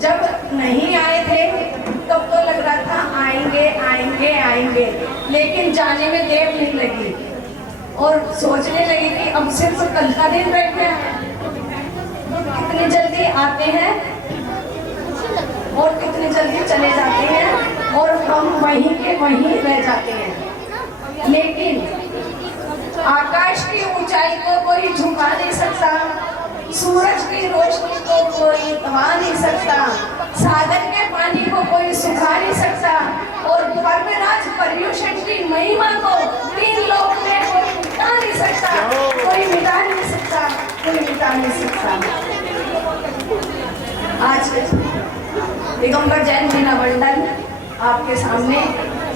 जब नहीं आए थे तब तो लग रहा था आएंगे आएंगे आएंगे, लेकिन जाने में देर नहीं लगी और सोचने लगी कि अब सिर्फ कल का दिन रह गया है। कितनी जल्दी आते हैं और कितनी जल्दी चले जाते हैं और हम वहीं के वहीं रह जाते हैं। लेकिन आकाश की ऊंचाई को कोई झुका नहीं सकता, सूरज की रोशनी को कोई दबा नहीं सकता, सागर के पानी को कोई सुखा नहीं सकता और पर्वराज पर्युषण की महिमा को तीन लोक में कोई मिटा नहीं सकता, कोई मिटा नहीं सकता, कोई मिटा नहीं सकता। आज दिगंबर जैन मीना मंडल आपके सामने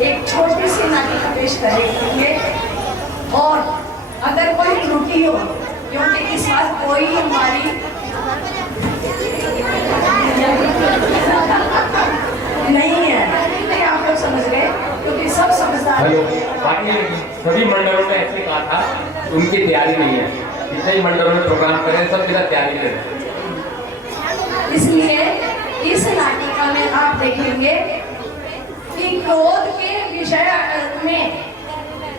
एक छोटी सी नाटिका पेश करेंगे और अगर कोई त्रुटि हो, क्योंकि इस बार कोई हमारी नहीं है, नहीं आप लोग समझ गए क्योंकि सब समझदार हैं। बाकी सभी मंडलों ने ऐसे कहा था उनकी तैयारी नहीं है, जितने ही मंडलों ने प्रोग्राम करे सब मेरा तैयारी करें। इसलिए इस नाटिका में आप देखेंगे कि क्रोध के विषय में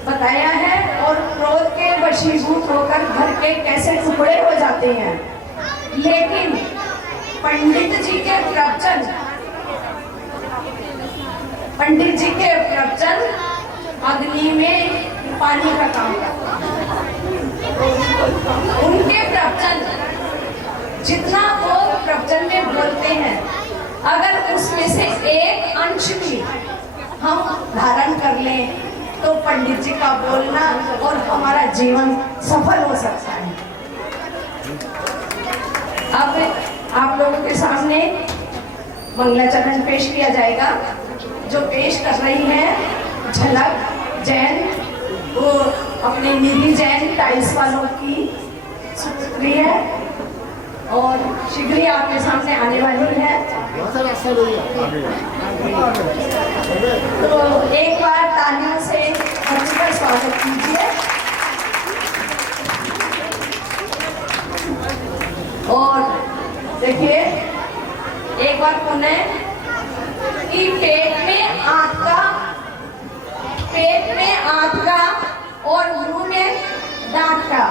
बताया है और क्रोध के वशीभूत होकर घर के कैसे टुकड़े हो जाते हैं। लेकिन पंडित जी के प्रवचन अग्नि में पानी का काम करता है। उनके प्रवचन जितना वो प्रवचन में बोलते हैं, अगर उसमें से एक अंश भी हम धारण कर लें तो पंडित जी का बोलना और हमारा जीवन सफल हो सकता है। अब आप लोगों के सामने मंगलाचरण पेश किया जाएगा, जो पेश कर रही है झलक जैन, वो अपने निधि जैन टाइल्स वालों की सुपुत्री है और शीघ्र ही आपके सामने आने वाली है। तो एक बार तालियों से मंच का स्वागत कीजिए। और देखिए एक बार पुनः कि पेट में आंत का और मुंह में दांत का,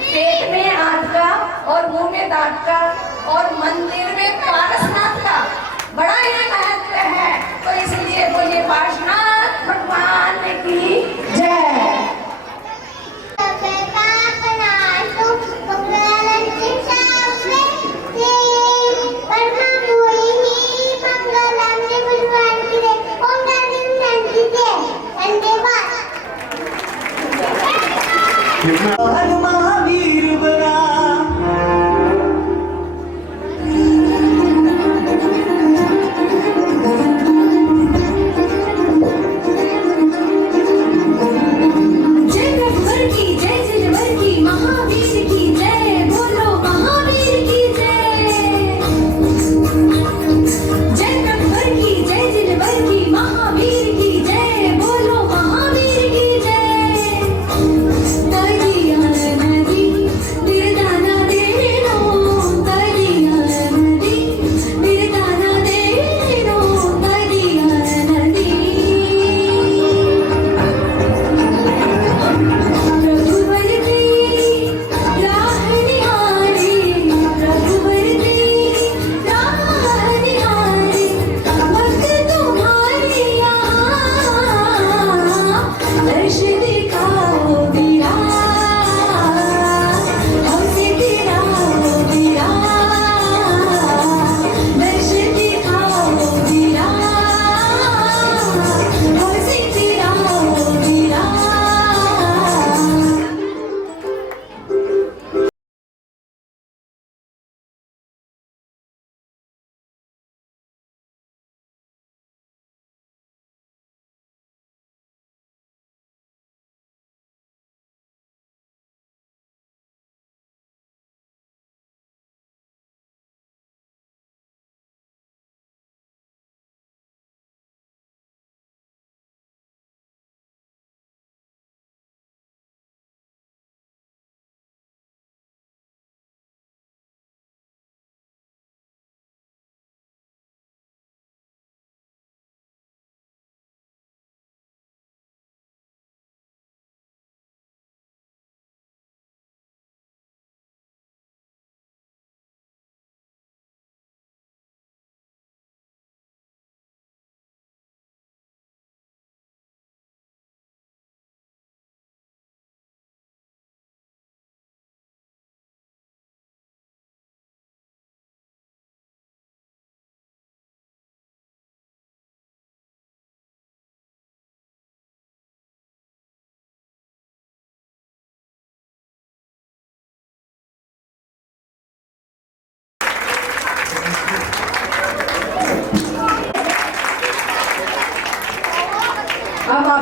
पेट में आंत का और मुंह में दांत का और मंदिर में पारसनाथ का बड़ा ही महत्व है। तो इसलिए बोलिए पार्श्वनाथ भगवान की जय। महावीर बना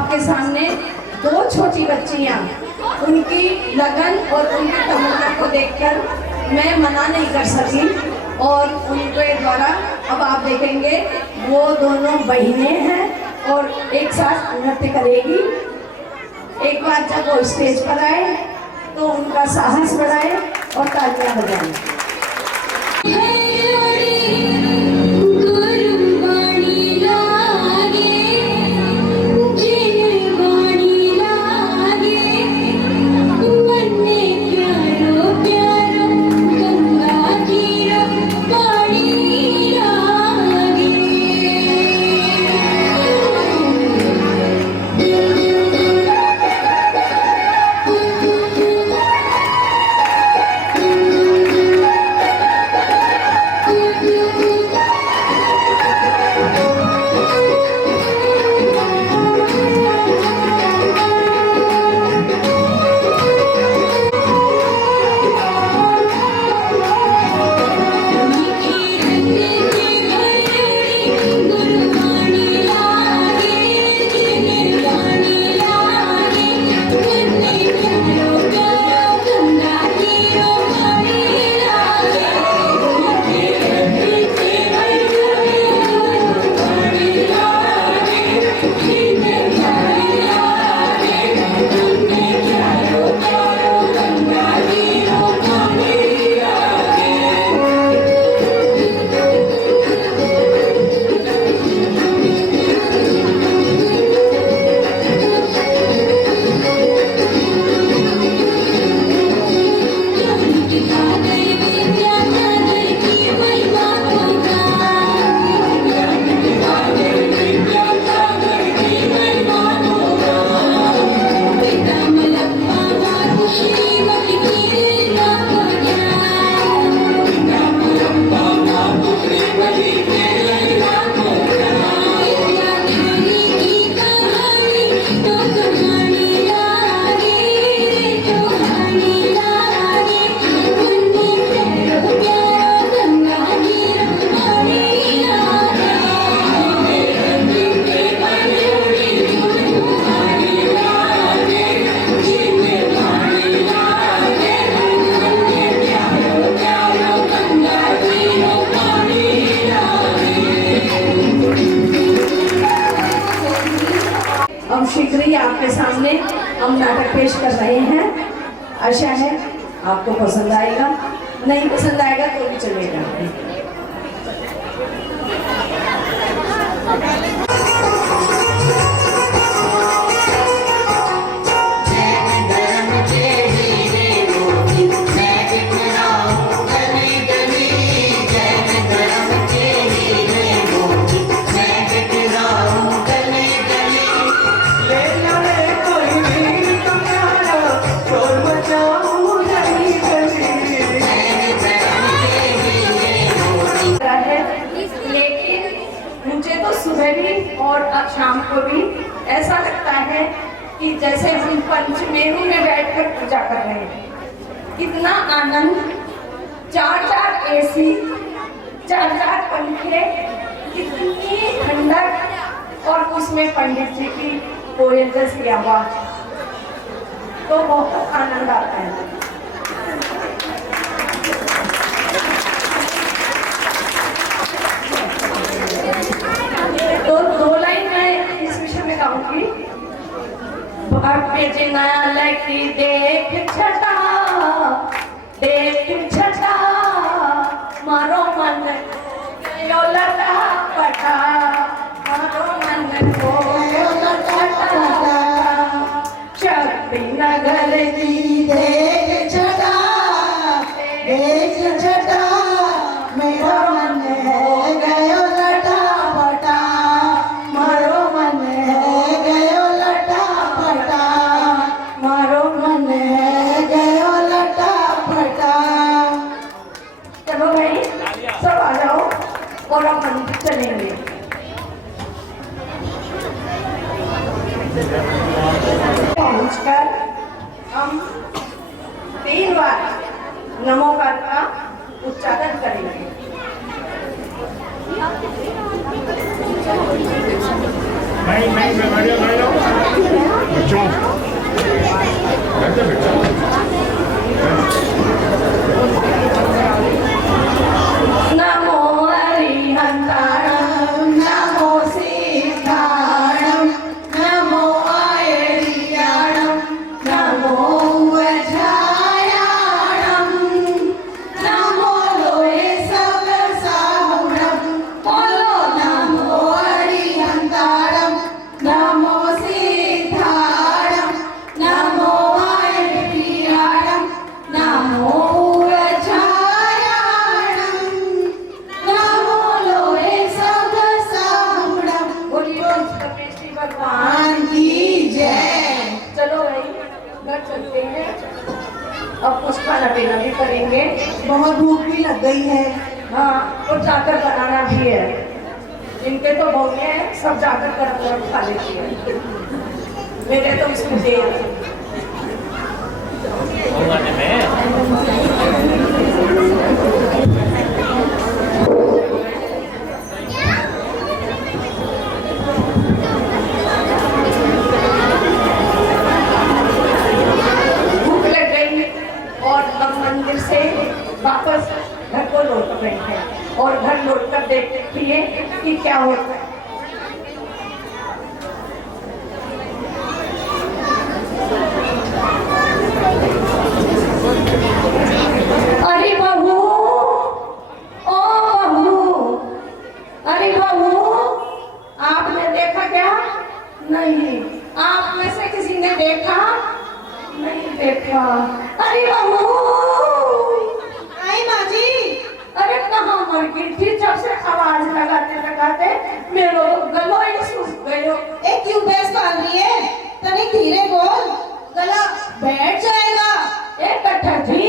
आपके सामने दो छोटी बच्चियां, उनकी लगन और उनकी तमन्ना को देखकर मैं मना नहीं कर सकी और उनके द्वारा अब आप देखेंगे वो दोनों बहनें हैं और एक साथ नृत्य करेगी। एक बार जब वो स्टेज पर आए तो उनका साहस बढ़ाए और तालियां बजाएं। अब शीघ्र ही आपके सामने हम नाटक पेश कर रहे हैं। आशा है आपको पसंद आएगा, नहीं पसंद आएगा तो भी चलेगा। सुबह भी और अब शाम को भी ऐसा लगता है कि जैसे हम पंचमेरु में बैठकर पूजा कर रहे हैं। कितना आनंद, 4-4 एसी, 4-4 पंखे, कितनी ठंडक और उसमें पंडित जी की कोयल जैसी आवाज, तो बहुत आनंद आता है। तो 2 लाइन मैं इस विषय में गाऊंगी। भव्य जिनालय की देख छटा, देख छटा, मारो मन यो लटा पटा, मारो मन को यो लटा पटा, शक्ति नगर की देख छटा, देख छटा, मेरा मन है गयो लटा पटा, मारो मन है गयो लटा पटा, मारो मन है गयो लटा पटा। चलो भाई सब आ जाओ और हम मंदिर चलेंगे। पहुंचकर हम 3 बार नमोकार का उच्चारण करेंगे। मैं बच्चों नमो हरिहंताणं नमो सिद्धाणं नमो आयर्याणं नमो वज्रायाणं नमो लोहे सकलसाहुणं बोलो नमो हरिहंताणं नमो सिद्धाणं नमो आयर्याणं नमो वज्रायाणं नमो लोहे सकलसाहुणं। बोलिए कृष्ण भगवान की जय। चलो भाई घर चलते हैं, अब कुछ खाना पीना भी करेंगे। बहुत भूख भी लग गई है। हाँ, और जाकर बनाना भी है। इनके तो बहुए हैं, सब जाकर गरम गरम खा लेती है। मेरे तो इसमें देर है। भूख लग गई और हम मंदिर से वापस घर को लौट रहे हैं और घर लौट कर देखिए कि क्या होता है। अरे बहू, ओ बहू, अरे बहू, आपने देखा क्या? नहीं। आप में से किसी ने देखा? नहीं देखा। अरे बहू, आई माँ जी। अरे कहाँ मर गई थी? जब से आवाज लगाते लगाते मेरे गलो ही सूख गयो। एक क्यों बहस पाल रही है? तनिक धीरे बोल, गला बैठ जाएगा। एक कट्ठा थी,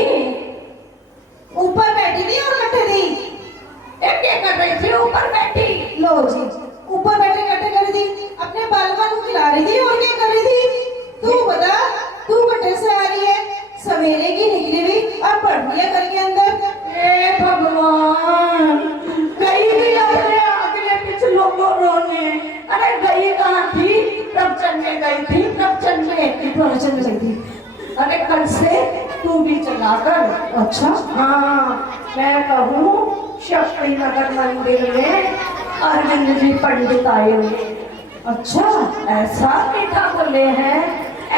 ऊपर बैठी थी और कट्ठे थी। एक ये कर रही थी ऊपर बैठी। लो जी, ऊपर बैठे कट्ठे कर रही थी, अपने बालका को खिला रही थी और क्या कर रही थी? तू बता, तू कट्ठे से आ रही है, सवेरे की निकली हुई और पड़ रही है घर के अंदर। हे भगवान, गई भी अपने अगले पिछलों को रोने। अरे गई कहाँ थी? प्रवचन में गई थी, प्रवचन में। प्रवचन में गई थी। अरे कल से तू भी चला कर। अच्छा, हाँ, मैं कहूँ शक्ति नगर मंदिर में अरविंद जी पंडित आए हुए। अच्छा, ऐसा मीठा बोले हैं,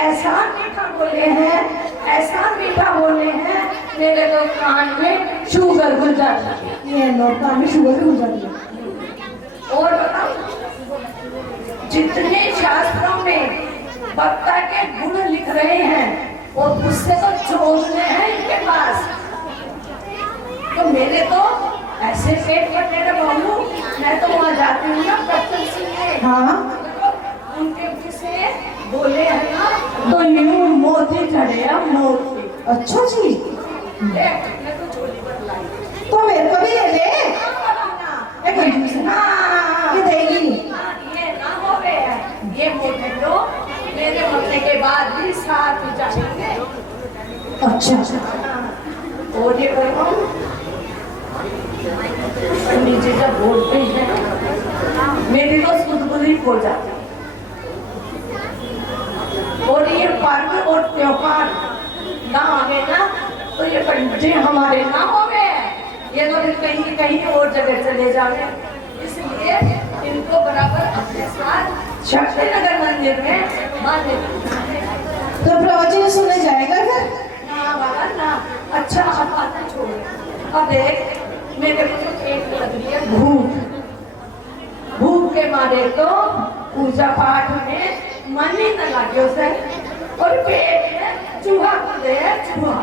ऐसा मीठा बोले हैं, ऐसा मीठा बोले हैं, मेरे तो कान में शुगर घुल जाती है। ये नौका में शुगर भी हो जाती है। और बताओ, जितने शास्त्रों में वक्ता के गुण लिख रहे हैं और उससे तो जोड़ने हैं इनके पास। तो मेरे तो ऐसे पेट पर मेरे बहू, मैं तो वहाँ जाती हूँ ना प्रवचन सुनने। हाँ, उनके से बोले हैं ना, तो यूं मोती चढ़े हैं, मोती। अच्छा जी, देख, मैं तो झोली भर लाई। तो मेरे को भी ले ले। एक कंजूस है। हाँ, ये देगी नहीं। ये ना होवे, ये मोती लो, मेरे मरने के बाद भी साथ ही जाएंगे। अच्छा, और ये करो, पंडित जी जब बोलते हैं मेरी तो सुध-बुद्धि खो जाती है। और ये पर्व और त्योहार ना आवे ना, तो ये पंडित जी हमारे ना होवे, ये तो फिर कहीं कहीं और जगह चले जावे। इसलिए इनको बराबर अपने साथ शक्ति नगर मंदिर में मान लेना है। तो प्रवचन सुनने जाएगा फिर? ना बाबा ना, अच्छा अब बात छोड़। अब देख, मेरे को तो एक लग रही है भूख। भूख के मारे तो पूजा पाठ में मन ही न लगे उसे, और पेट में चूहा कूदे है, चूहा।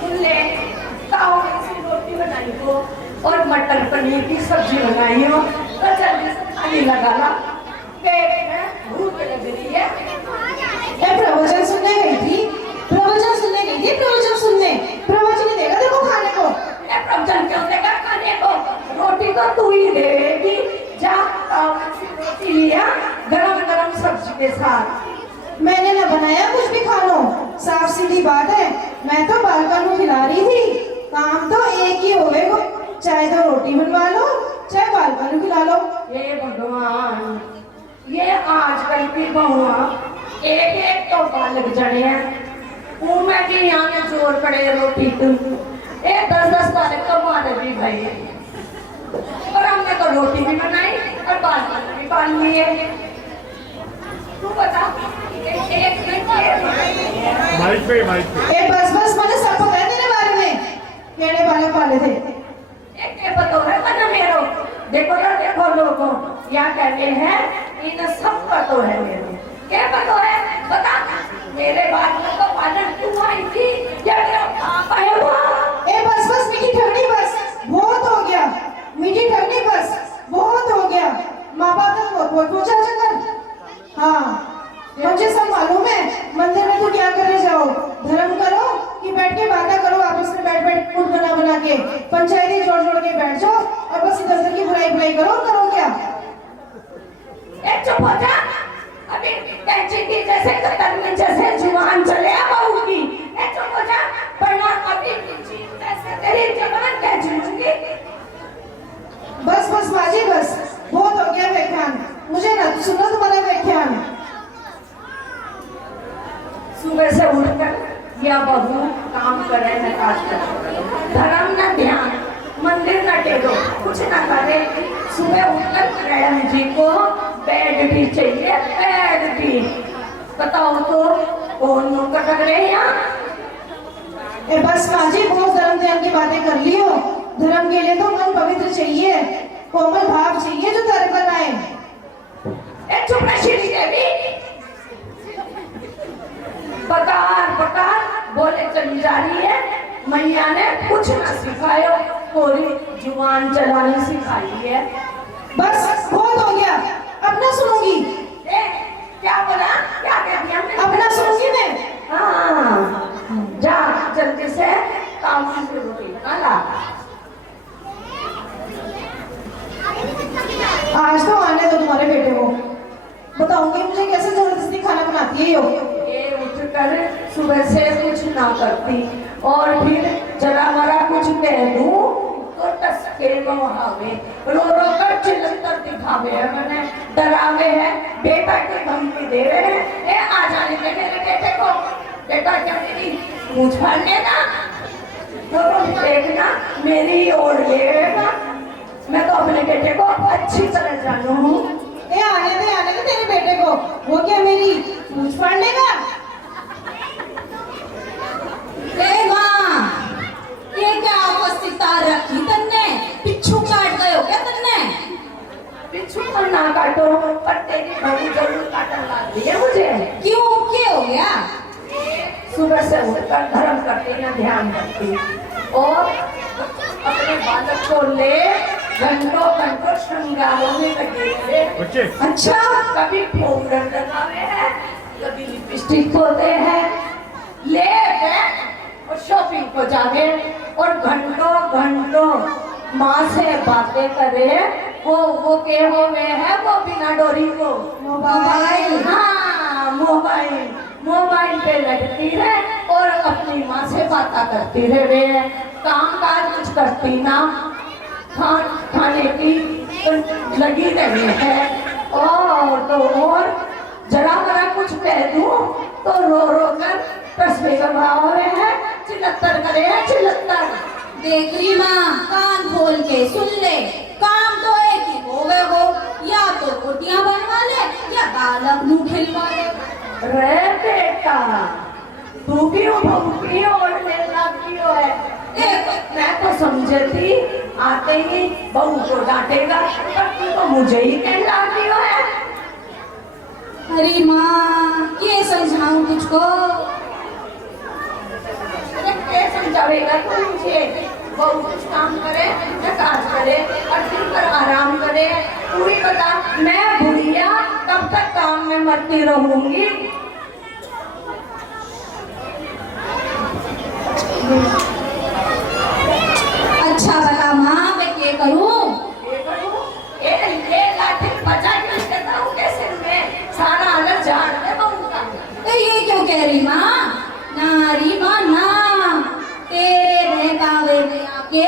सुन ले, ताऊ में से रोटी बनाई हो और मटर पनीर की सब्जी बनाई हो, तो जल्दी से खाने लगा ला। पेट में भूख लग रही है। ये प्रवचन सुनने गई थी, प्रवचन सुनने गई थी, प्रवचन सुनने। प्रवचन ही देगा देखो खाने को। ये प्रवचन क्यों देगा खाने को? रोटी तो तू ही देगी। जा, ताऊ में से रोटी लिया गरम गरम सब्जी के साथ। मैंने ना बनाया कुछ भी खा लो, साफ सीधी बात है। मैं तो बालका को खिला रही थी, काम तो एक ही होएगा, चाहे तो रोटी बनवा लो, चाहे बालका को खिला लो। हे भगवान, ये आजकल की बहुआ एक एक तो बालक जड़े हैं मुंह में भी यहाँ में जोर पड़े रोटी तुम एक 10-10 बालक तो मारे भी भाई और हमने तो रोटी भी बनाई और बाल भी बांध लिए तू बता एक माइक पे ए बस मैंने सब पता है तेरे बारे में केड़े वाले पाले थे एक के पता है ना मेरो देखो लोगों क्या कहते हैं इन सब पता है मेरे क्या पता है बता मेरे बाद में तो पालन क्यों आई थी या मेरा पापा है वो ए बस मीठी ठगनी बस बहुत हो गया मीठी ठगनी बस बहुत हो गया माँ बाप का बहुत पूछा कर हाँ मुझे सब मालूम है मंदिर में तू क्या करने जाओ धर्म करो कि बैठ के बातें करो आपस में बैठ कुट बना के पंचायती जोड़ के बैठ जाओ और बस इधर की बुराई करो क्या एक चुप हो जा अभी कैंची की जैसे कतर में जैसे जुबान चले बहू की एक चुप हो जा वरना अभी की चीज ऐसे तेरी जुबान कैंची लूंगी बस बाजी बस बहुत हो गया व्याख्यान मुझे ना सुनो तुम्हारा व्याख्यान सुबह से उठकर या बहू काम करे न काज करे धर्म न ध्यान मंदिर न टेको कुछ न करे सुबह उठकर मैडम जी को बेड भी चाहिए बेड भी बताओ तो कौन नौकर लग रहे हैं यहाँ ए बस बाजी बहुत धर्म ध्यान की बातें कर ली हो धर्म के लिए तो मन पवित्र चाहिए कोमल भाव चाहिए जो धर्म बनाए ए चुप रह श्री देवी पकार बोले चली जा रही है मैया ने कुछ न सिखायो पूरी जुबान चलानी सिखाई है बस बहुत हो गया अपना सुनूंगी क्या बोला क्या कह दिया अपना सुनूंगी मैं हाँ जा जल्दी से काम की रोटी ला आज तो आने दो तुम्हारे बेटे को बताऊंगी मुझे कैसे जबरदस्ती खाना बनाती है ये उठकर सुबह से कुछ ना करती और फिर जरा मरा कुछ कह दूं तो टसके बहावे रो कर चिल्लकर दिखावे मैंने डरावे है बेटा की धमकी दे रहे हैं ए आ जाने दे मेरे बेटे को बेटा क्या मेरी मुझ फाड़ने ना तो देखना मेरी ओर लेगा मैं तो अपने बेटे को अच्छी तरह जानू हूँ आने दे तेरे बेटे को वो क्या मेरी मुझ फाड़ने का ये क्या अवस्थिता रखी तन्ने पिच्छू काट गए हो क्या तन्ने पिच्छू तो ना काटो पर तेरी बहू जरूर काटने लग रही है मुझे क्यों क्या हो गया सुबह से उठकर धर्म करती ना ध्यान करती और अपने बालक को ले घंटों श्रृंगारों में लगे रहे अच्छा कभी पाउडर लगावे हैं कभी लिपस्टिक होते हैं ले गए और शॉपिंग को जावे और घंटों माँ से बातें करे वो के हो गए हैं वो बिना डोरी को मोबाइल हाँ मोबाइल पे लटकी रहे और अपनी माँ से बातें करती रहे काम काज कुछ करती ना खाने की लगी रही है और तो और जरा मरा कुछ कह दूं तो रो कर तस्वीर बनाओ रहे हैं चिल्लत्तर करे हैं चिल्लत्तर देख रही माँ कान खोल के सुन ले काम तो एक ही होवे हो या तो रोटियां बनवा ले या बालक मुंह खिलवा ले रे बेटा तू क्यों भूखी और मेरा क्यों है मैं तो समझे थी आते ही बहू को डांटेगा पर तू तो मुझे ही कहलाती है अरे माँ ये समझाऊं तुझको समझावेगा तो मुझे बहू कुछ काम करे या काज करे और दिन पर आराम करे पूरी बता मैं बुढ़िया कब तक काम में मरती रहूंगी अच्छा बता माँ मैं क्या करूं ये लाठी बचा के देता हूँ के सिर में सारा अलग झाड़ दे बहू का तो ये क्यों कह रही माँ नारी माँ ना तेरे बहकावे में आके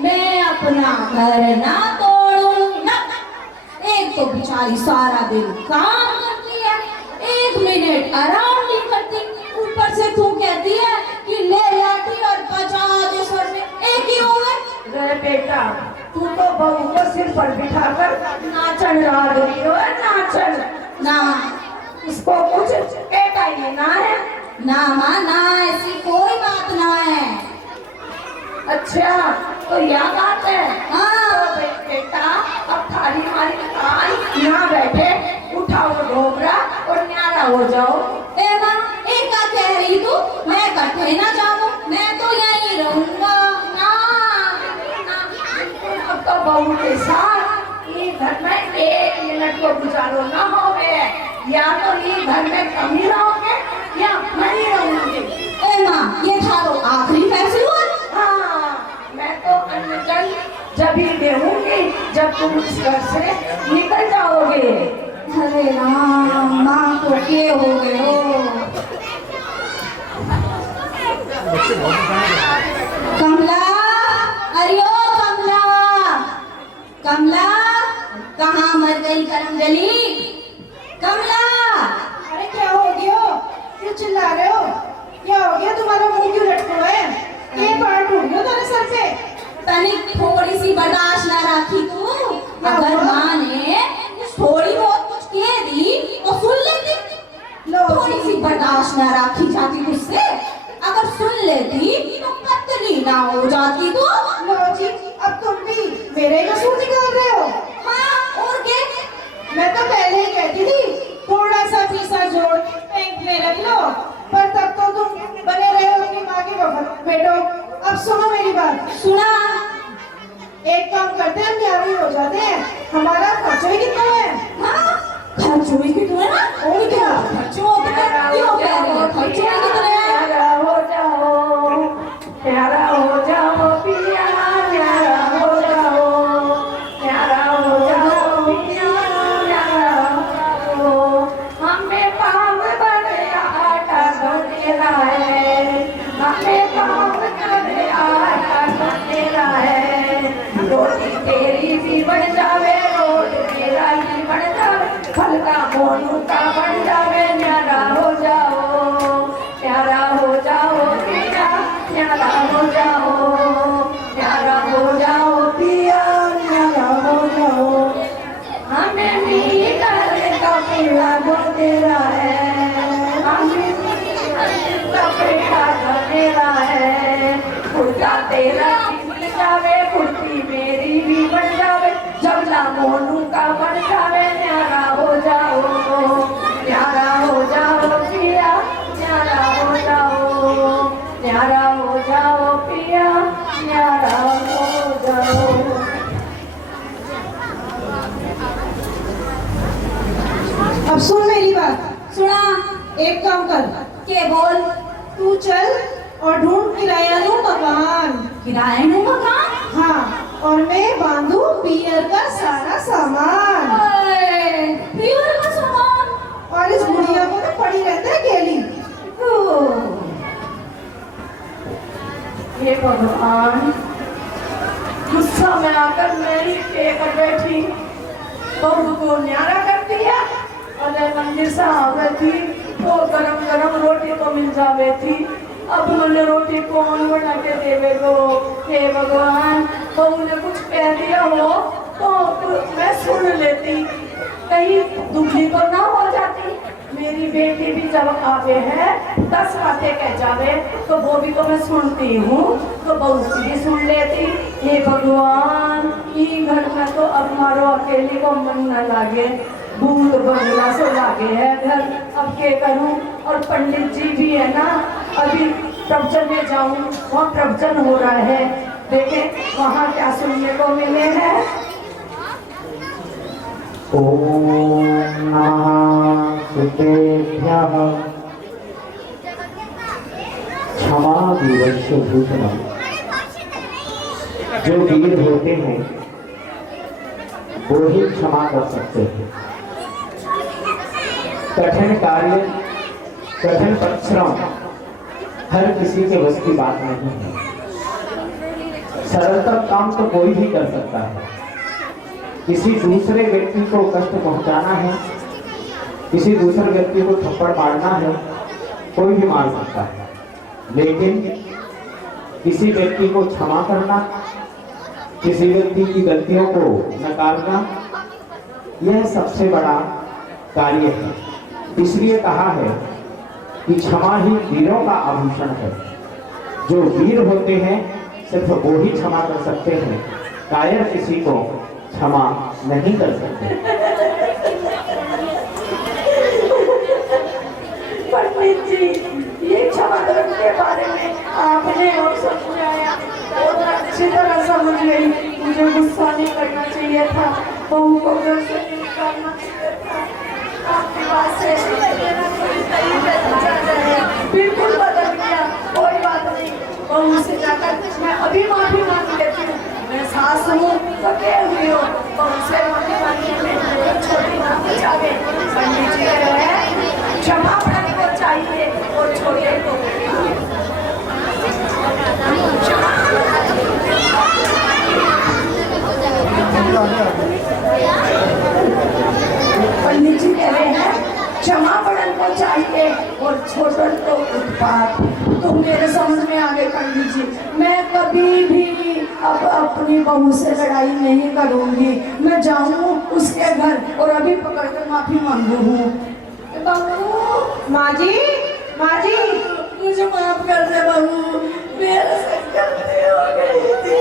मैं अपना घर ना तोड़ूं ना एक एक तो बेचारी सारा दिन काम करती है, 1 मिनट आराम नहीं करती, ऊपर से तू कहती है कि ले लाठी और बजा दे सर में, एक ही हो गए। अरे बेटा, तू तो बहू को सिर पर बिठाकर नाचन ला रही हो, नाचन ना इसको कुछ कहता ही ना है। ना माँ ना, ऐसी कोई बात ना है। अच्छा, तो यह बात है। हाँ। तो बेटा, अब थाली मारी खाई ना बैठे, उठाओ ढोबरा और न्यारा हो जाओ। ए माँ, एक का कह रही तू, मैं कट्ठे ना जाऊँ, मैं तो यहीं रहूंगा। ना अब तो बहू के साथ ये घर में 1 मिनट को गुजारो ना होवे, या तो ये घर में कमी रहोगे या नहीं रहोगे। ए माँ, ये था तो आखिरी फैसला। हाँ, मैं तो अन्न जल जब ही देऊंगी जब तुम इस घर से निकल जाओगे। अरे राम, माँ को के हो गए हो। कमला, अरे ओ कमला, कमला, कहाँ मर गई करमजली? कमला, अरे क्या हो गया? क्यों चिल्ला रहे हो? क्या हो गया? तुम्हारा मुंह क्यों लटका है? ये बात टूट गया तेरे सर पे? तनिक थोड़ी सी बर्दाश्त न रखी तू। अगर माँ ने थोड़ी बहुत कुछ कह दी तो सुन लेती। लो थोड़ी सी बर्दाश्त न रखी जाती तुझसे, अगर सुन लेती तो पतली ना हो जाती तू। लो जी, अब तुम भी मेरे कसूर निकाल रहे हो। हाँ, और क्या? मैं तो पहले ही कहती थी थोड़ा सा पीसा जोड़ टैंक में रख लो, पर तब तो तुम बने रहे हो अपनी माँ के वफादार बेटो। अब सुनो मेरी बात। सुना? एक काम करते हैं, न्यारी हो जाते हैं, हमारा खर्चा ही कितना है? हाँ, खर्चों में कितने ना? और क्या खर्चों में क्यों कह रही है? खर्चों में कितने हैं? न्यारा हो जाओ, न्यारा हो जाओ पिया, न्यारा हो जाओ, न्यारा हो जाओ पिया, न्यारा हो जाओ। हमें काम बने आटा बनेला है, हमें काम बने आटा बनेला है। रोटी तेरी भी बन जावे, रोटी तेरा भी बन जावे, फल का मोनू का बन जावे। न्यारा हो जाओ, न्यारा हो जाओ पिया, न्यारा हो जाओ, न्यारा हो जाओ पिया, न्यारा हो जाओ। हमें भी घर का पीला वो तेरा है, हमें भी घर का पीला वो तेरा है। खुदा तेरा भी बन जावे, खुदी मेरी भी बन जावे, जबला मोनू का बन जावे। न्यारा हो जाओ, न्यारा हो जाओ पिया, न्यारा हो जाओ, न्यारा हो जाओ पिया, न्यारा हो जाओ। अब सुन मेरी बात। सुना? एक काम कर, के बोल? तू चल और ढूंढ किरायालू मकान। किराए में मकान? हाँ, और मैं बांधू पियर का सारा सामान, प्योर का सामान। और इस बुढ़िया को ना पड़ी रहता है गेली। हे भगवान, गुस्सा में आकर मेरी टेकर बैठी, बहू को न्यारा कर दिया। अरे मंदिर से आवे थी तो गरम गरम रोटी तो मिल जावे थी, अब मैंने रोटी कौन बना के देवे गो। हे भगवान, बहू ने कुछ कह दिया हो तो मैं सुन लेती, कहीं दुखी तो ना हो जाती। मेरी बेटी भी जब आवे है 10 बातें कह जावे तो वो भी तो मैं सुनती हूँ, तो बहू की भी सुन लेती। हे भगवान, ये घर में तो अब मारो अकेली को मन न लागे, भूत बंगला से लागे है घर, अब के करूं। और पंडित जी भी है ना, अभी प्रवचन में जाऊं, वहाँ प्रवचन हो रहा है, देखें वहाँ क्या सुनने को मिले हैं। ओम नमः सुतेभ्यः क्षमा विवश भूषणम। जो वीर होते हैं वो ही क्षमा कर सकते हैं। कठिन कार्य, कठिन परिश्रम हर किसी के बस की बात नहीं है। सरलतम काम तो कोई भी कर सकता है, किसी दूसरे व्यक्ति को कष्ट पहुंचाना है, किसी दूसरे व्यक्ति को थप्पड़ मारना है, कोई भी मार सकता है, लेकिन किसी व्यक्ति को क्षमा करना, किसी व्यक्ति की गलतियों को नकारना, यह सबसे बड़ा कार्य है। इसलिए कहा है कि क्षमा ही वीरों का आभूषण है। जो वीर होते हैं सिर्फ वो ही क्षमा कर सकते हैं, कायर किसी को क्षमा नहीं कर सकते। पंडित जी, ये क्षमा धर्म के बारे में आपने और समझाया और अच्छी तरह समझ गई। मुझे गुस्सा नहीं करना चाहिए था, बहू को घर से निकालना चाहिए था। आपकी बात से बिल्कुल बदल गया। कोई बात नहीं, बहू से जाकर मैं अभी माफी मांग लेती हूँ। मैं सास हूँ तो क्या हुई हो, बहू से माफी मांगने में छोटी ना बचावे। पंडित जी कह रहे हैं क्षमा करने को चाहिए और छोटे को पंडित जी कह रहे हैं क्षमा पड़न को चाहिए और छोटन को उत्पात। तो मेरे समझ में आ गए पंडित जी, मैं कभी भी अब अपनी बहू से लड़ाई नहीं करूंगी। मैं जाऊं उसके घर और अभी पकड़ कर माफी मांगू हूँ। बहू, माँ जी, माँ जी, मुझे माफ कर दे बहू, मेरे से गलती हो गई थी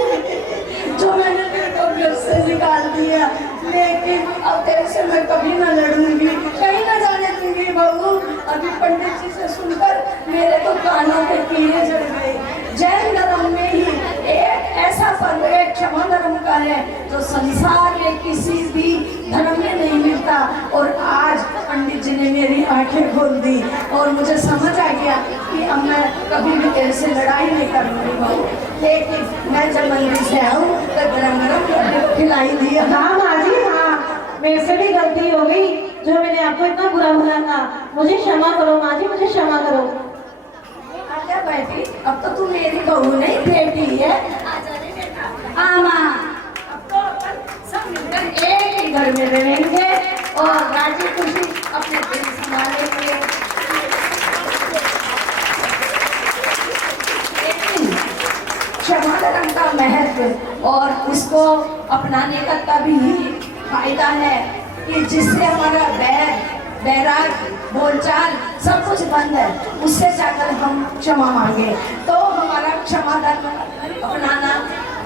जो मैंने तेरे को घर से निकाल दिया। लेकिन अब तेरे से मैं कभी ना लड़ूंगी, कहीं ना जाने दूंगी बहू। अभी पंडित जी से सुनकर मेरे तो कानों के कीड़े जड़ गए। जैन धर्म में ही एक ऐसा पर्व है, क्षमा धर्म का है, जो संसार में किसी भी धर्म में नहीं मिलता। और आज पंडित जी ने मेरी आंखें खोल दी और मुझे समझ आ गया कि अब मैं कभी भी तेरे से लड़ाई नहीं करूंगी बहू। लेकिन मैं जब मंदिर से आऊँ तो गरम गरम खिलाई दिया। हाँ माँ जी, हाँ, मेरे से भी गलती हो गई जो मैंने आपको इतना बुरा भला था। मुझे क्षमा करो माँ जी, मुझे क्षमा करो। आजा बेटी, अब तो तू मेरी बहू नहीं बेटी है। आजा रे बेटा। हाँ माँ, अब तो अपन सब मिलकर एक ही घर में रहेंगे और राजी खुशी अपने दिल संभालेंगे। क्षमा धर्म का महत्व और उसको अपनाने का तभी फायदा है कि जिससे हमारा बैराग बोलचाल सब कुछ बंद है, उससे जाकर हम क्षमा मांगे तो हमारा क्षमा धर्म अपनाना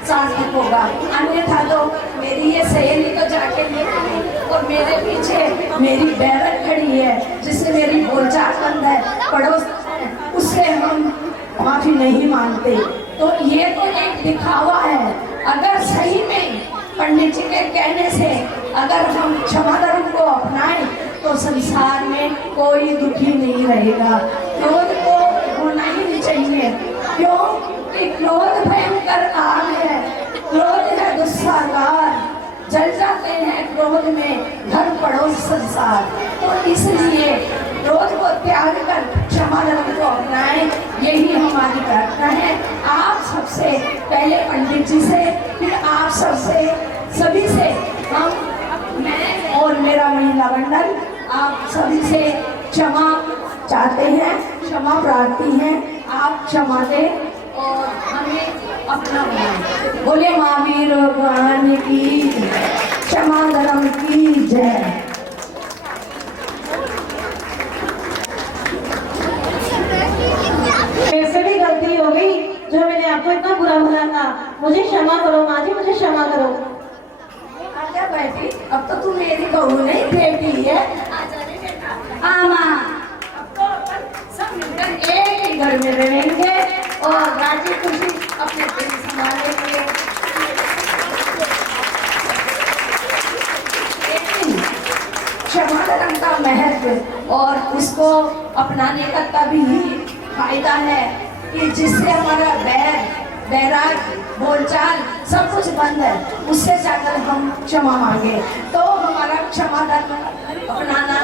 सार्थक होगा। अन्यथा तो मेरी ये सहेली तो जाके लेके गई और मेरे पीछे मेरी बैरक खड़ी है जिससे मेरी बोलचाल बंद है, पड़ोस है, उससे हम माफी नहीं मांगते। तो ये तो एक दिखावा है। अगर सही में पंडित जी के कहने से अगर हम क्षमा धर्म को अपनाएं तो संसार में कोई दुखी नहीं रहेगा। क्रोध को होना ही नहीं चाहिए, क्यों कि क्रोध भयंकर आग है। क्रोध है दुस्साहकार, जल जाते हैं क्रोध में घर पड़ोस संसार। तो इसलिए क्रोध को त्याग कर क्षमा धर्म को अपनाएं, यही हमारी प्रार्थना है। आप सबसे पहले पंडित जी से, फिर आप सबसे सभी से मैं और मेरा महिला मंडल आप सभी से क्षमा चाहते हैं, क्षमा प्रार्थी हैं। आप क्षमा दें और हमें अपना बनाएं। बोले महावीर भगवान की, क्षमा धर्म की जय। मेरे से भी गलती हो गई जो मैंने आपको इतना बुरा भला था। मुझे क्षमा करो माँ जी, मुझे क्षमा करो। आजा बेटी, अब तो तू मेरी बहू नहीं बेटी है। आजा रे बेटा। हाँ माँ, अब तो अपन सब मिलकर एक ही घर में रहेंगे और राजी खुशी अपने दिल संभालेंगे। लेकिन क्षमा धर्म का महत्व और उसको अपनाने का तभी फायदा है कि जिससे हमारा बैराग बोलचाल सब कुछ बंद है, उससे जाकर हम क्षमा मांगे तो हमारा क्षमा धर्म अपनाना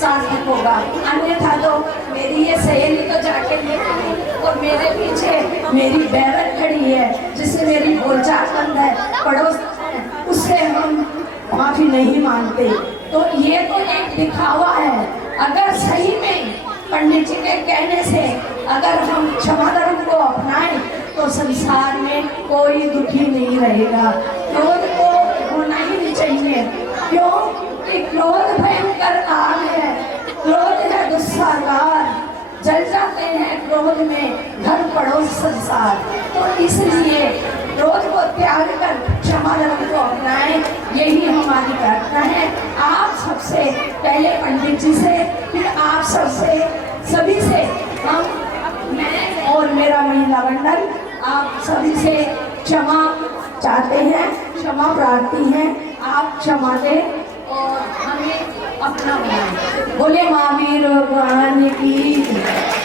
सार्थक होगा। अन्यथा तो मेरी ये सहेली तो जाके लेके गई और मेरे पीछे मेरी बैरक खड़ी है जिससे मेरी बोलचाल बंद है, पड़ोस है, उससे हम माफी नहीं मांगते। तो ये तो एक दिखावा है। अगर सही में पंडित जी के कहने से अगर हम क्षमा धर्म को अपनाएं तो संसार में कोई दुखी नहीं रहेगा। क्रोध को होना ही नहीं चाहिए। क्यों कि क्रोध भयंकर आग है, क्रोध है दुस्साहकार, जल जाते हैं क्रोध में घर पड़ोस संसार। तो इसलिए क्रोध को त्याग कर क्षमा धर्म को अपनाएं, यही हमारी प्रार्थना है। आप सबसे पहले पंडित जी से, फिर आप सबसे सभी से मैं और मेरा महिला मंडल आप सभी से क्षमा चाहते हैं, क्षमा प्रार्थी हैं। आप क्षमा दें और हमें अपना बनाएं। बोले महावीर भगवान की,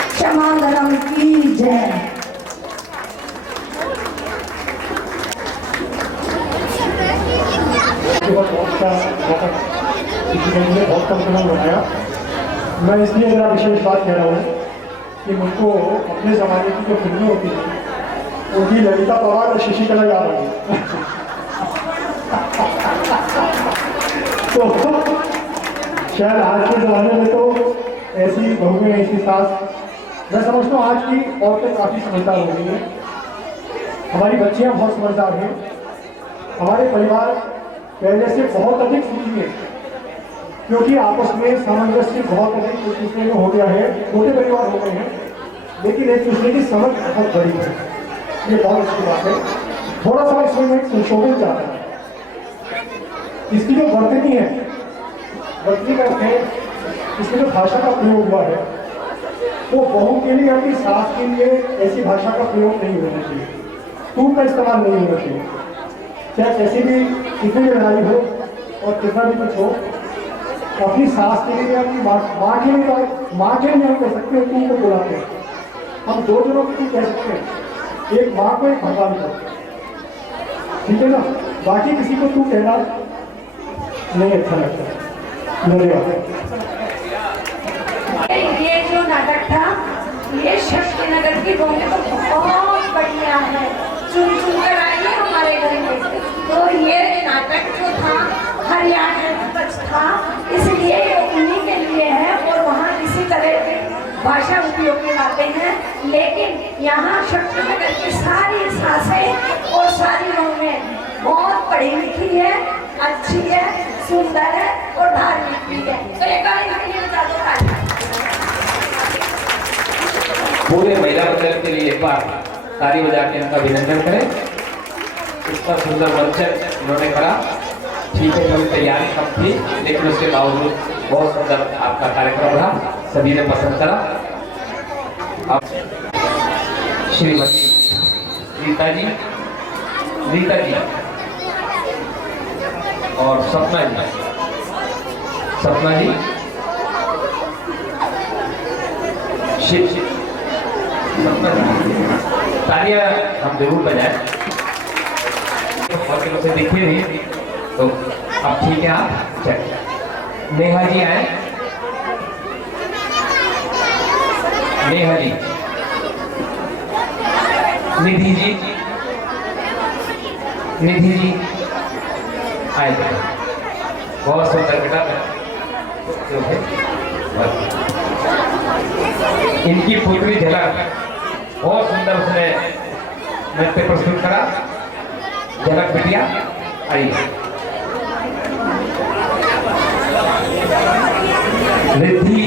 क्षमा धर्म की जय। बहुत कम समय बनाया। मैं इसलिए ज़रा विशेष बात कह रहा हूँ कि मुझको अपने ज़माने की जो फिल्में होती थी उनकी ललिता पवार और शशि कला याद आ गई। तो शायद आज के ज़माने में तो ऐसी बहुएं, ऐसी सास, मैं समझता हूँ आज की औरतें काफ़ी समझदार हो गई हैं। हमारी बच्चियाँ बहुत समझदार हैं। हमारे परिवार पहले से बहुत अधिक सुखी है, क्योंकि आपस में सामंजस्य बहुत अधिक एक दूसरे में हो गया है। छोटे परिवार हो गए हैं, लेकिन एक दूसरे की समझ बहुत बड़ी है। ये बहुत अच्छी बात है। थोड़ा सा इसमें एक संशोधन चाहता है। इसकी जो वर्तनी है, वर्तनी करते हैं, इसमें जो भाषा का प्रयोग हुआ है वो बहू के लिए, अपनी सास के लिए ऐसी भाषा का प्रयोग नहीं होना चाहिए। तू का इस्तेमाल नहीं होना चाहिए। चाहे कैसी भी कितनी भी लड़ाई हो और कितना भी कुछ हो, अपनी सास के लिए, अपनी माँ के लिए, माँ के लिए हम कह सकते हैं तू को बुलाते हैं। हम दो जनों की तू कह सकते हैं, एक माँ को, एक भगवान को, ठीक है ना। बाकी किसी को तू कहना नहीं अच्छा लगता। धन्यवाद। ये जो नाटक था ये शक्ति नगर की बोले तो बहुत बढ़िया है। चुन चुन कर आइए हमारे घर में। तो ये नाटक जो था हरियाणा तक था, इसलिए ये उन्हीं के लिए है और वहाँ इसी तरह के भाषा उपयोग में लाते हैं। लेकिन यहाँ शक्ति नगर की सारी सासें और सारी बहूएं बहुत पढ़ी लिखी है, अच्छी है, सुंदर है और धार्मिक भी है। तो एक बार इनके लिए बता दो। पूरे महिला मंडल के लिए एक बार ताली बजा के उनका अभिनंदन करें। इतना सुंदर मंचन उन्होंने करा। ठीक है, थोड़ी तैयारी कम थी, लेकिन उसके बावजूद बहुत सुंदर आपका कार्यक्रम रहा, सभी ने पसंद करा। अब श्रीमती रीता जी और सपना जी तालियां हम जरूर बजाएं। बहुत दिनों से दिखे नहीं, तो अब ठीक है। आप चल नेहा जी आए। नेहा जी, निधि जी आए थे। बहुत सुंदर बेटा जो है, इनकी पुत्री झलक बहुत सुंदर उसने नृत्य प्रस्तुत करा। झलक बिटिया आइए। रिद्धि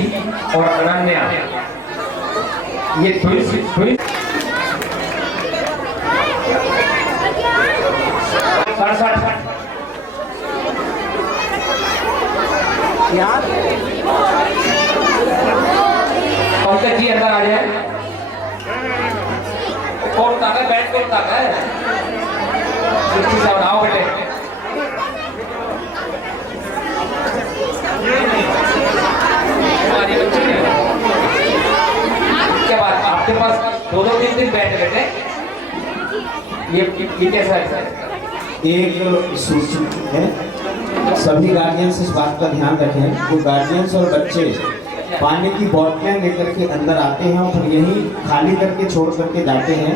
और अनन्या ये ट्विंस पंकज जी अंदर आ जाए। कौन ताक है? बैठ कौन ताक है? आओ बेटे। क्या बात, आपके पास दो तीन बैठ बेटे? ये कैसा है? एक सूचना है, सभी गार्जियंस इस बात का ध्यान रखें। वो गार्जियंस और बच्चे पानी की बोतलें लेकर के अंदर आते हैं और फिर यहीं खाली करके छोड़ करके जाते हैं।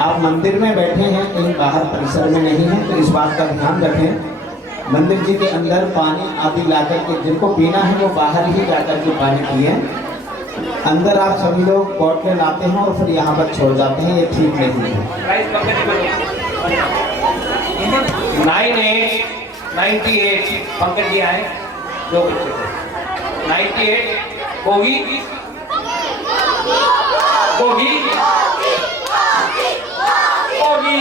आप मंदिर में बैठे हैं, कहीं बाहर परिसर में नहीं हैं, तो इस बात का ध्यान रखें। मंदिर जी के अंदर पानी आदि लाकर के जिनको पीना है वो बाहर ही जाकर के पानी पिए। अंदर आप सभी लोग बोतलें लाते हैं और फिर यहाँ पर छोड़ जाते हैं, ये ठीक नहीं है। 98 पंकज जी आए, दो बच्चे को 98 कोगी कोगी कोगी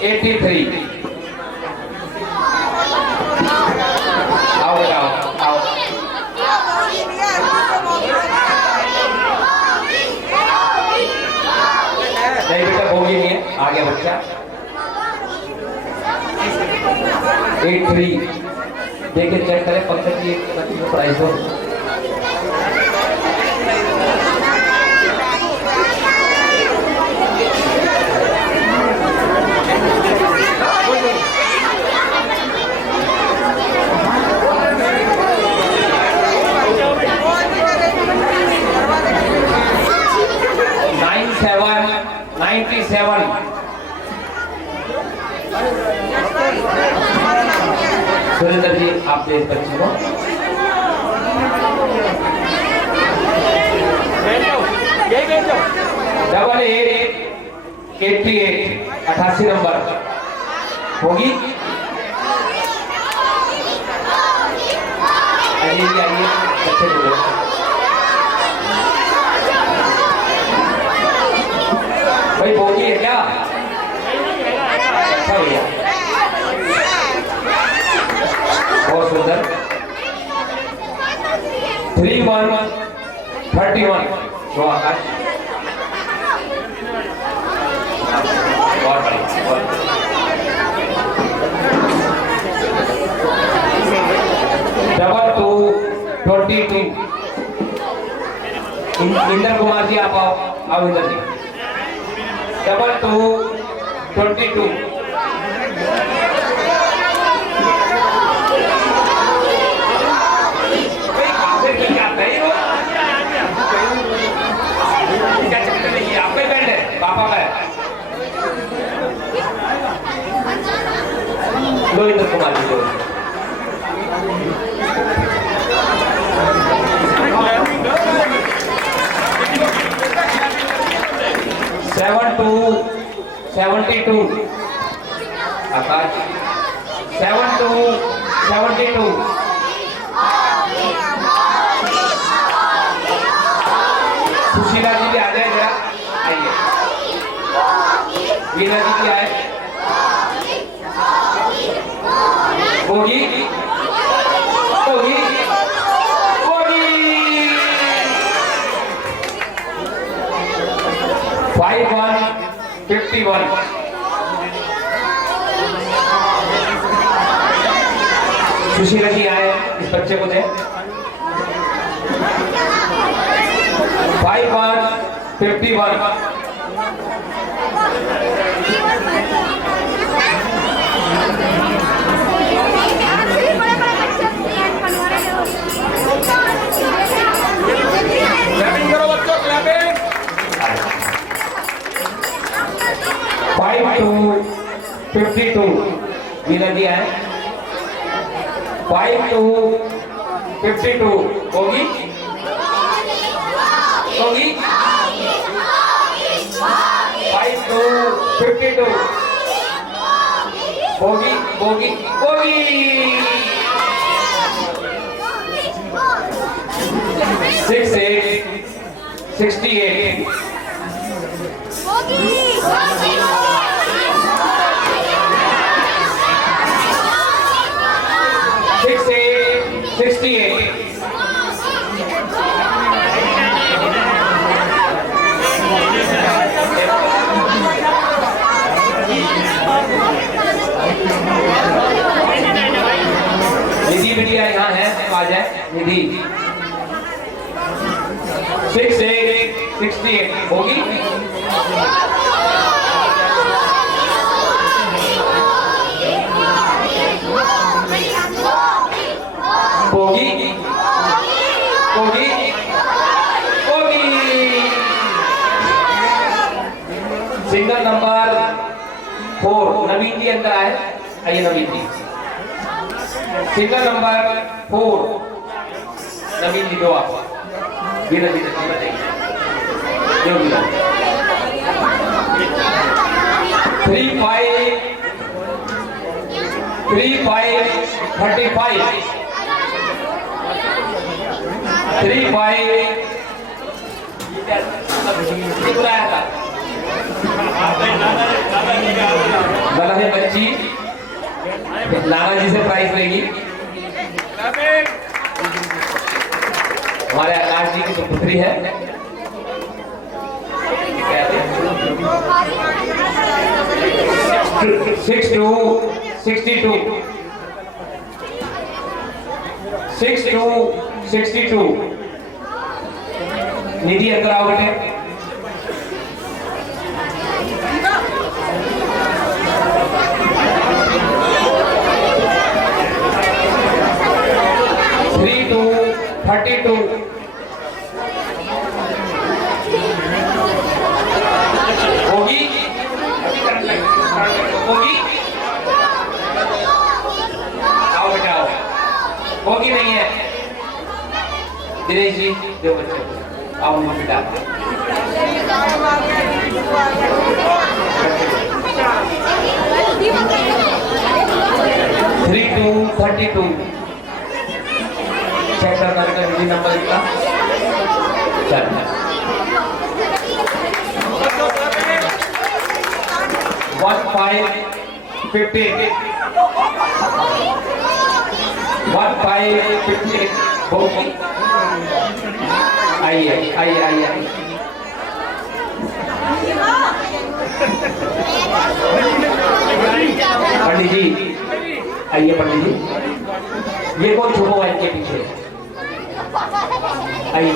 83 आओ बेटा आओ। नहीं बेटा बोगी नहीं है, आ गया बच्चा। 83 देखिए चेक करें पंकज जी बच्चे को प्राइस हो। सुरेंद्र जी आप दे इस बच्चे को। डबल 88 88 नंबर होगी। आइए बच्चे बोलो। भाई बोगी है क्या? अच्छा भैया बहुत सुंदर। 31 जो आकाश बहुत बढ़िया। 22 इंदर कुमार जी आप आओ इंदर जी। 22 आपका बैंड है पापा का है। इंदर कुमार जी 72 आकाश 72 सुशीला जी भी आ जाए जरा, आइए। वीना जी भी आए। होगी 51 सुशीला जी आए, इस बच्चे को दे। 51 52 वीना जी आए। 52 होगी 52 होगी 68 निधि बिटिया यहाँ है तो आ जाए। निधि 68 होगी होगी होगी होगी सिंगल नंबर 4 नवीन जी अंदर आए, आइए नवीन जी। सिंगल नंबर 4 नवीन जी दो आप धीरे धीरे बताइए जो भी 35 गला है बच्ची नाना जी से प्राइज लेगी। हमारे आकाश जी की सुपुत्री है। 62 निधि अंदर आओ बेटे। होगी होगी आओ बेटा आओ। होगी नहीं है दिनेश जी दो बच्चे आओ उनको बेटा। 32 चेक करना का निधि नंबर का चल 1550 होगी। आइए आइए आइए पंडित जी आइए पंडित जी। ये कौन छुपा हुआ इनके पीछे? आइए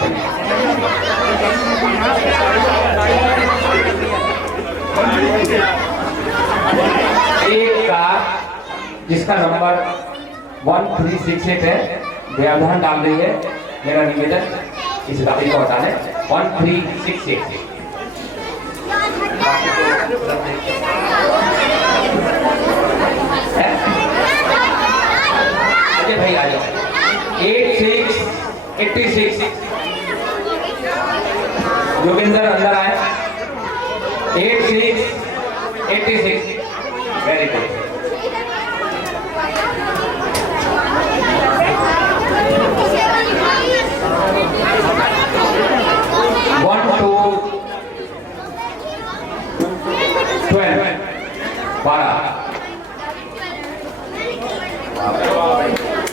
एक कार जिसका नंबर 1368 है व्यवधान डाल रही है। मेरा निवेदन इस गाड़ी को हटाने 1368 अजय भाई आ जाओ। 86 योगेंद्र अंदर आए। 86 वेरी गुड।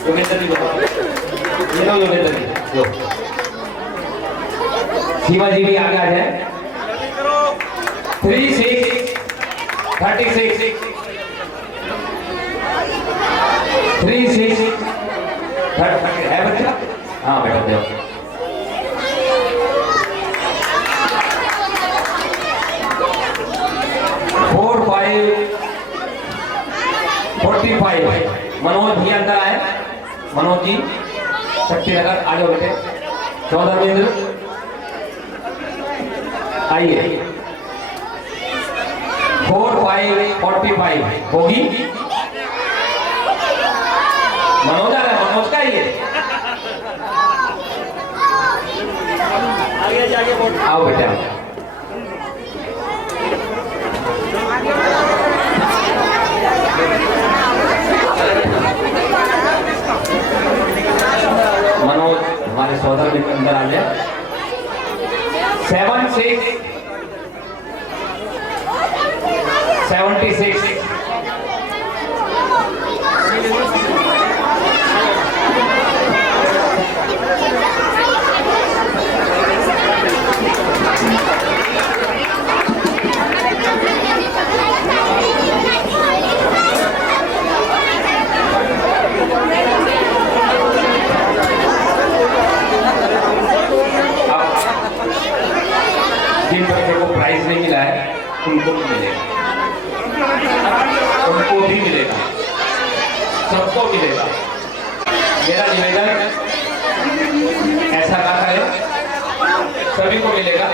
योगेंद्र जी ये लो योगेंद्र जी लो। शिवा जी भी आगे आ जाए। 36 है बच्चा। हाँ बेटा दो। 45 मनोज भी अंदर आए। मनोज जी शक्तिनगर आ जाओ बेटे। 14 रविंद्र आइए। 45 होगी। मनोज आ रहा है। मनोज का आइए आओ बेटे आओ। मनोज हमारे सौदर भी अंदर आ जाए। 76 जिन बच्चों को प्राइज नहीं मिला है उनको भी मिलेगा। उनको भी मिलेगा। सबको मिलेगा। मेरा निवेदन ऐसा ना करें, सभी को मिलेगा।